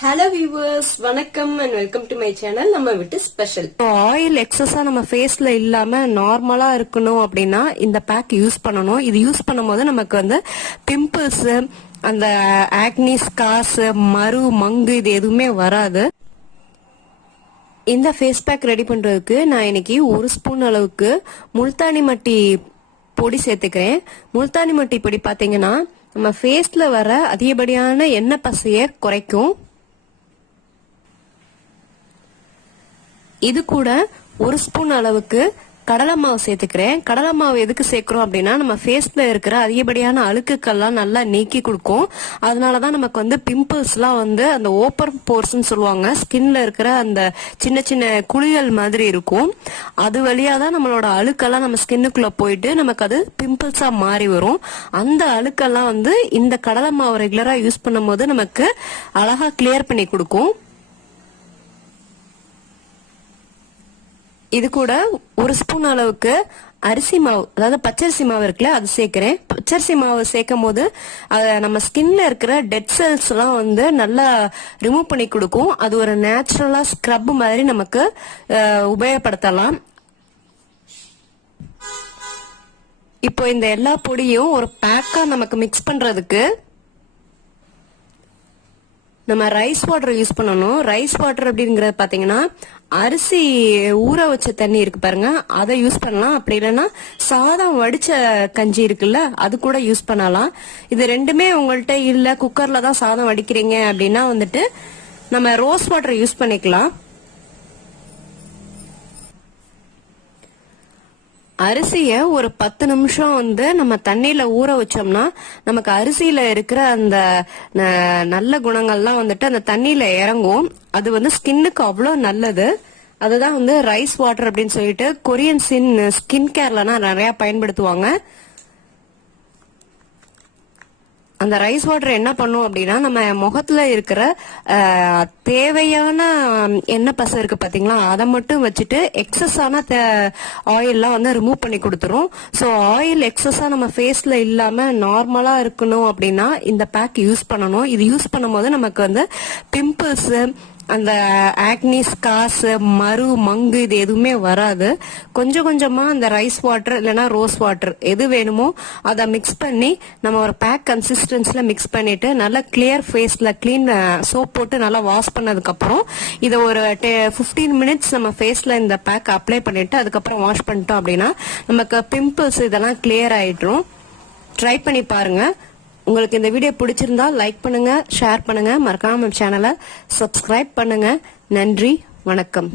Hello viewers, வணக்கம் and welcome to my channel. நம்ம விட்டு ஸ்பெஷல். ஆயில் எக்ஸஸா நம்ம ஃபேஸ்ல இல்லாம நார்மலா இருக்கணும் அப்படின்னா இந்த பேக் யூஸ் பண்ணணும். இது யூஸ் பண்ணும்போது நமக்கு வந்து பிம்பிள்ஸ், அந்த ஆக்னி ஸ்கார்ஸ், மரு, மங்கு இது எதுவுமே வராது. இந்த ஃபேஸ் பேக் ரெடி பண்றதுக்கு நான் இன்னைக்கு 1 ஸ்பூன் அளவுக்கு முல்தானி மட்டி பொடி சேர்த்துக்கிறேன். முல்தானி மட்டி பொடி பாத்தீங்கன்னா நம்ம ஃபேஸ்ல வர அதிகப்படியான எண்ணெய் பசைய குறைக்கும். இது கூட 1 ஸ்பூன் அளவுக்கு கடலை மாவு சேர்த்துக்கிறேன். கடலை மாவு எதுக்கு சேர்க்கிறோம் அப்படின்னா நம்ம ஃபேஸ்ல இருக்கிற அதிகப்படியான அழுக்குக்கள்லாம் நல்லா நீக்கி கொடுக்கும். அதனாலதான் நமக்கு வந்து பிம்பிள்ஸ் எல்லாம் வந்து அந்த ஓப்பன் போர்ஸ்ன்னு சொல்லுவாங்க, ஸ்கின்ல இருக்கிற அந்த சின்ன சின்ன குழிகள் மாதிரி இருக்கும். அது வழியா தான் நம்மளோட அழுக்கெல்லாம் நம்ம ஸ்கின்னுக்குள்ள போயிட்டு நமக்கு அது பிம்பிள்ஸா மாறி வரும். அந்த அழுக்கெல்லாம் வந்து இந்த கடலை மாவு ரெகுலரா யூஸ் பண்ணும் போது நமக்கு அழகா கிளியர் பண்ணி கொடுக்கும். இது கூட 1 ஸ்பூன் அளவுக்கு அரிசி மாவு, அதாவது பச்சரிசி மாவு இருக்குல்ல, அது சேர்க்கிறேன். பச்சரிசி மாவு சேர்க்கும் போது நம்ம ஸ்கின்ல இருக்கிற டெட் செல்ஸ் எல்லாம் வந்து நல்லா ரிமூவ் பண்ணி கொடுக்கும். அது ஒரு நேச்சுரலா ஸ்க்ரப் மாதிரி நமக்கு உபயோகப்படுத்தலாம். இப்போ இந்த எல்லா பொடியும் ஒரு பேக்கா நமக்கு மிக்ஸ் பண்றதுக்கு நம்ம ரைஸ் வாட்டர் யூஸ் பண்ணணும். ரைஸ் வாட்டர் அப்படிங்கறது பாத்தீங்கன்னா அரிசி ஊற வச்ச தண்ணி இருக்கு பாருங்க, அதை யூஸ் பண்ணலாம். அப்படி இல்லைன்னா சாதம் வடிச்ச கஞ்சி இருக்குல்ல, அது கூட யூஸ் பண்ணலாம். இது ரெண்டுமே உங்கள்கிட்ட இல்ல, குக்கர்ல தான் சாதம் வடிக்கிறீங்க அப்படின்னா வந்துட்டு நம்ம ரோஸ் வாட்டர் யூஸ் பண்ணிக்கலாம். அரிசிய ஒரு 10 நிமிஷம் வந்து நம்ம தண்ணியில ஊற வச்சோம்னா நமக்கு அரிசியில இருக்கிற அந்த நல்ல குணங்கள்லாம் வந்துட்டு அந்த தண்ணியில இறங்கும். அது வந்து ஸ்கின்னுக்கு அவ்வளவு நல்லது. அதுதான் வந்து ரைஸ் வாட்டர் அப்படின்னு சொல்லிட்டு கொரியன் ஸ்கின் கேர்லனா நிறைய பயன்படுத்துவாங்க. அந்த ரைஸ் வாட்டர் என்ன பண்ணும் அப்படின்னா நம்ம முகத்துல இருக்கிற தேவையான எண்ணெய் பசை இருக்கு பாத்தீங்களா, அதை மட்டும் வச்சுட்டு எக்ஸஸான ஆயில்லாம் வந்து ரிமூவ் பண்ணி கொடுத்துரும். ஸோ ஆயில் எக்ஸஸா நம்ம ஃபேஸ்ல இல்லாம நார்மலா இருக்கணும் அப்படின்னா இந்த பேக் யூஸ் பண்ணணும். இது யூஸ் பண்ணும்போது நமக்கு வந்து பிம்பிள்ஸ், அந்த ஆக்னி ஸ்கார்ஸ், மரு, மங்கு இது எதுவுமே வராது. கொஞ்சம் கொஞ்சமா அந்த ரைஸ் வாட்டர் இல்லைன்னா ரோஸ் வாட்டர் எது வேணுமோ அதை மிக்ஸ் பண்ணி நம்ம ஒரு பேக் கன்சிஸ்டன்சில மிக்ஸ் பண்ணிட்டு நல்லா கிளியர் ஃபேஸ்ல கிளீன் சோப் போட்டு நல்லா வாஷ் பண்ணதுக்கு அப்புறம் இதை ஒரு 15 மினிட்ஸ் நம்ம ஃபேஸ்ல இந்த பேக் அப்ளை பண்ணிட்டு அதுக்கப்புறம் வாஷ் பண்ணிட்டோம் அப்படின்னா நமக்கு பிம்பிள்ஸ் இதெல்லாம் கிளியர் ஆயிடும். ட்ரை பண்ணி பாருங்க. உங்களுக்கு இந்த வீடியோ பிடிச்சிருந்தா லைக் பண்ணுங்க, ஷேர் பண்ணுங்க, மறக்காம சேனலை சப்ஸ்கிரைப் பண்ணுங்க. நன்றி, வணக்கம்.